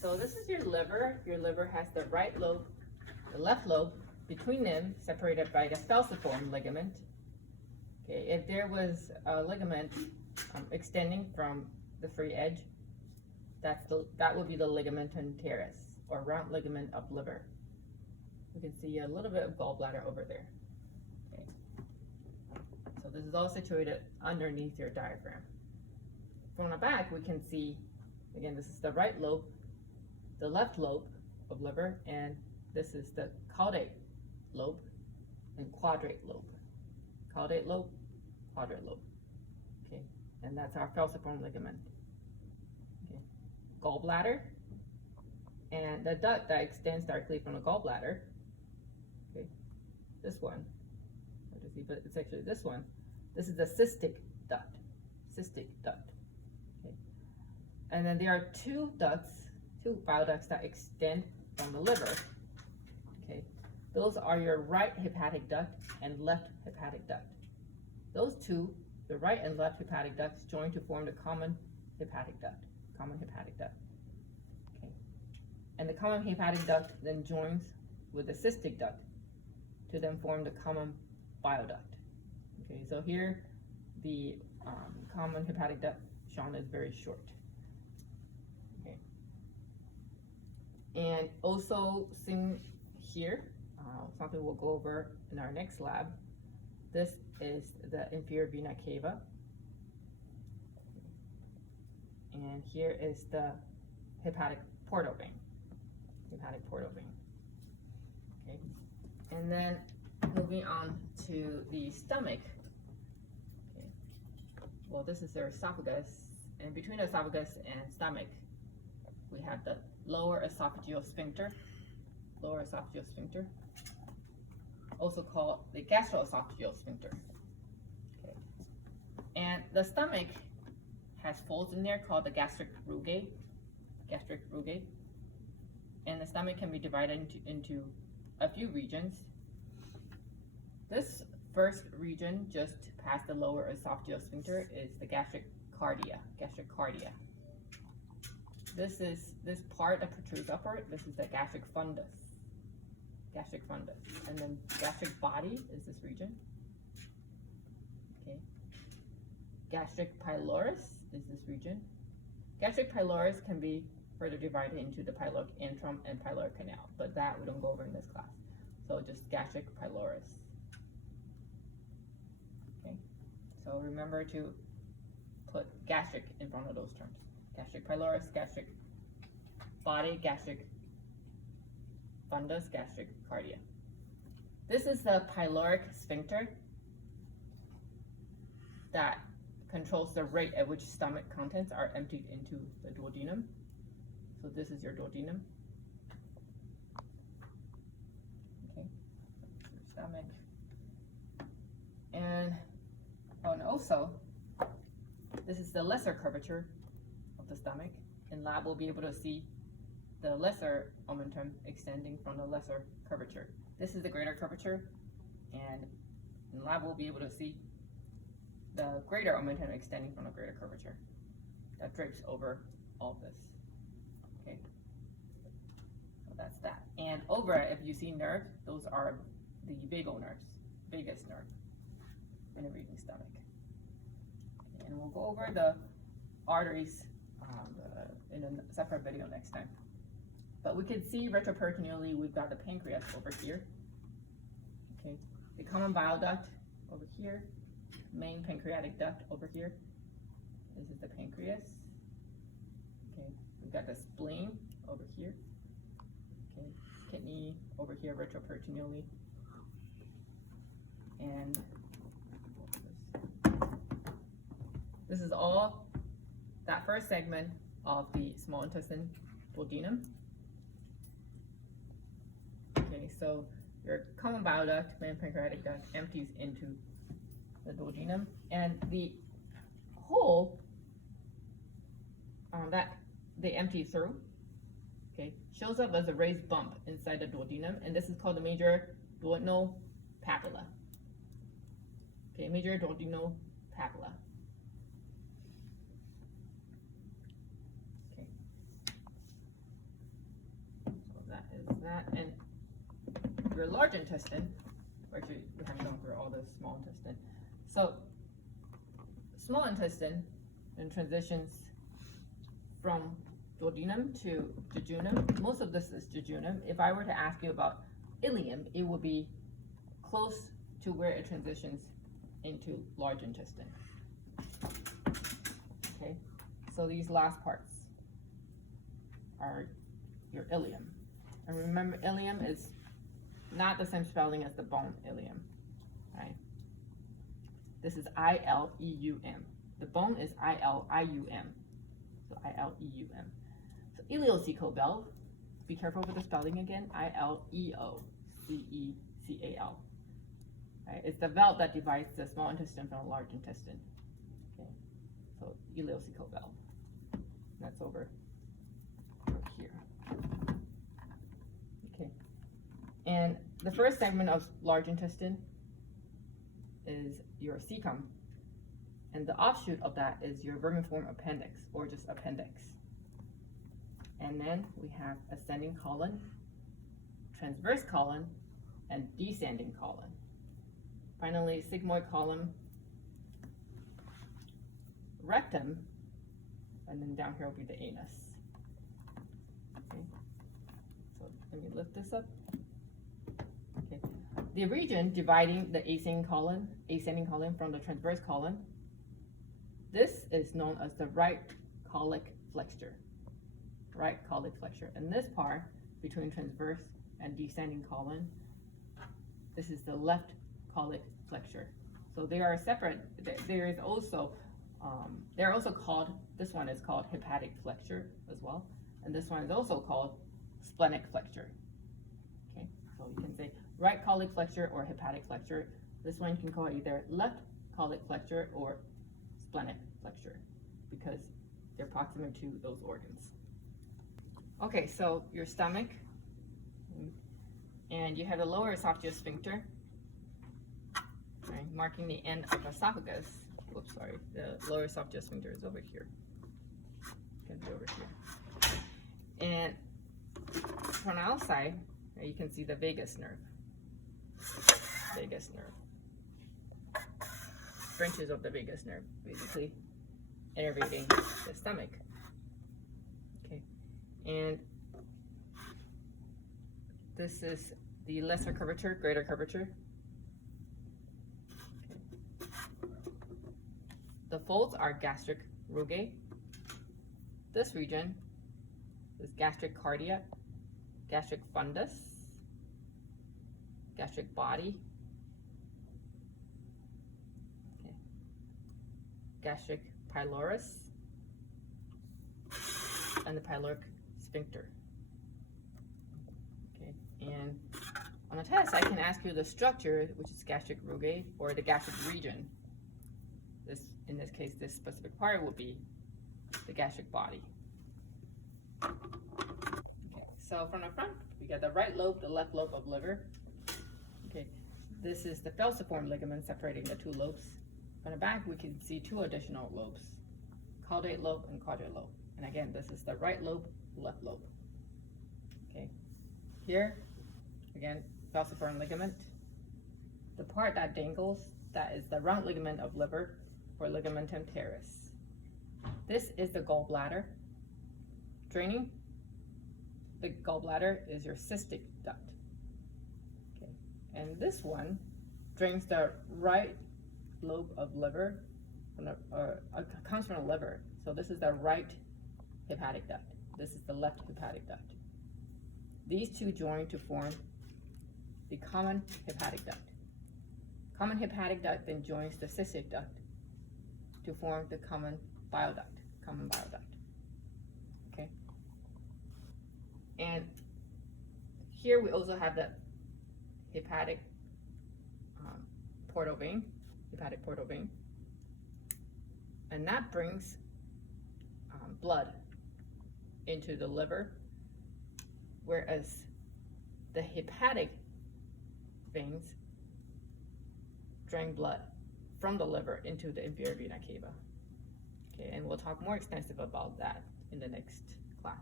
So this is your liver. Your liver has the right lobe, the left lobe, between them separated by the falciform ligament. Okay, if there was a ligament extending from the free edge, that would be the ligamentum teres, or round ligament of liver. You can see a little bit of gallbladder over there. Okay. So this is all situated underneath your diaphragm. From the back, we can see, again, this is the right lobe, the left lobe of liver, and this is the caudate lobe and quadrate lobe. Caudate lobe, quadrate lobe. Okay, and that's our falciform ligament. Okay, gallbladder, and the duct that extends directly from the gallbladder. Okay, this one. Hard to see, but it's actually this one. This is the cystic duct. Cystic duct. Okay, and then there are two bile ducts that extend from the liver. Okay, those are your right hepatic duct and left hepatic duct. Those two, the right and left hepatic ducts, join to form the common hepatic duct. Okay, and the common hepatic duct then joins with the cystic duct to then form the common bile duct. Okay, so here the common hepatic duct shown is very short. Okay, and also seen here, something we'll go over in our next lab. This is the inferior vena cava, and here is the hepatic portal vein. Okay, and then moving on to the stomach. Okay, well, this is their esophagus, and between the esophagus and stomach, we have the lower esophageal sphincter. Also called the gastroesophageal sphincter. Okay. And the stomach has folds in there called the gastric rugae. And the stomach can be divided into a few regions. This first region just past the lower esophageal sphincter is the gastric cardia. This part that protrudes upward, this is the gastric fundus. And then gastric body is this region. Okay. Gastric pylorus is this region. Gastric pylorus can be further divided into the pyloric antrum and pyloric canal, but that we don't go over in this class. So just gastric pylorus. Okay. So remember to put gastric in front of those terms. Gastric pylorus, gastric body, gastric fundus, gastric cardia. This is the pyloric sphincter that controls the rate at which stomach contents are emptied into the duodenum. So this is your duodenum. Okay, your stomach. And also, this is the lesser curvature of the stomach. In lab, we'll be able to see the lesser omentum extending from the lesser curvature. This is the greater curvature, and in lab we'll be able to see the greater omentum extending from the greater curvature that drapes over all of this. Okay, so that's that. And over it, if you see nerves, those are the vagal nerves, vagus nerve in a breathing stomach. Okay, and we'll go over the arteries in a separate video next time. But we can see retroperitoneally, we've got the pancreas over here. Okay, the common bile duct over here, main pancreatic duct over here. This is the pancreas. Okay, we've got the spleen over here. Okay, kidney over here retroperitoneally. And this is all that first segment of the small intestine duodenum. Okay, so your common bile duct, main pancreatic duct, empties into the duodenum, and the hole that they empty through, okay, shows up as a raised bump inside the duodenum, and this is called the major duodenal papilla. Okay, major duodenal papilla. Okay. that. And your large intestine, actually we haven't gone through all the small intestine. So small intestine then transitions from duodenum to jejunum. Most of this is jejunum. If I were to ask you about ileum, it would be close to where it transitions into large intestine. Okay, so these last parts are your ileum. And remember, ileum is not the same spelling as the bone ileum, right? This is I-L-E-U-M. The bone is I-L-I-U-M. So I-L-E-U-M. So ileocecal valve, be careful with the spelling again, I-L-E-O-C-E-C-A-L. Right? It's the valve that divides the small intestine from the large intestine. Okay, so ileocecal valve. That's over here. Okay, and the first segment of large intestine is your cecum, and the offshoot of that is your vermiform appendix, or just appendix. And then we have ascending colon, transverse colon, and descending colon. Finally, sigmoid colon, rectum, and then down here will be the anus. Okay, so let me lift this up. Okay, the region dividing the ascending colon from the transverse colon, this is known as the right colic flexure. Right colic flexure. And this part between transverse and descending colon, this is the left colic flexure. So they are separate. There is also, they're also called, this one is called hepatic flexure as well. And this one is also called splenic flexure. Okay, so you can say right colic flexure or hepatic flexure. This one you can call either left colic flexure or splenic flexure because they're proximate to those organs. Okay, so your stomach, and you have the lower esophageal sphincter, right, marking the end of esophagus. Whoops, sorry, the lower esophageal sphincter is over here. It's gonna be over here. And from the outside, you can see the vagus nerve. Vagus nerve. Branches of the vagus nerve, basically innervating the stomach. Okay, and this is the lesser curvature, greater curvature. Okay. The folds are gastric rugae. This region is gastric cardia, gastric fundus, gastric body, okay, gastric pylorus, and the pyloric sphincter. Okay, and on a test, I can ask you the structure, which is gastric rugae, or the gastric region. This, in this case, this specific part will be the gastric body. Okay, so from the front, we got the right lobe, the left lobe of liver. Okay, this is the falciform ligament separating the two lobes. From the back, we can see two additional lobes, caudate lobe and quadrate lobe. And again, this is the right lobe, left lobe. Okay, here, again, falciform ligament. The part that dangles, that is the round ligament of liver, or ligamentum teres. This is the gallbladder. Draining the gallbladder is your cystic duct. Okay, and this one drains the right lobe of liver, comes from the liver. So this is the right hepatic duct. This is the left hepatic duct. These two join to form the common hepatic duct. Common hepatic duct then joins the cystic duct to form the common bile duct. Okay. And here we also have the hepatic portal vein, and that brings blood into the liver, whereas the hepatic veins drain blood from the liver into the inferior vena cava. Okay, and we'll talk more extensive about that in the next class.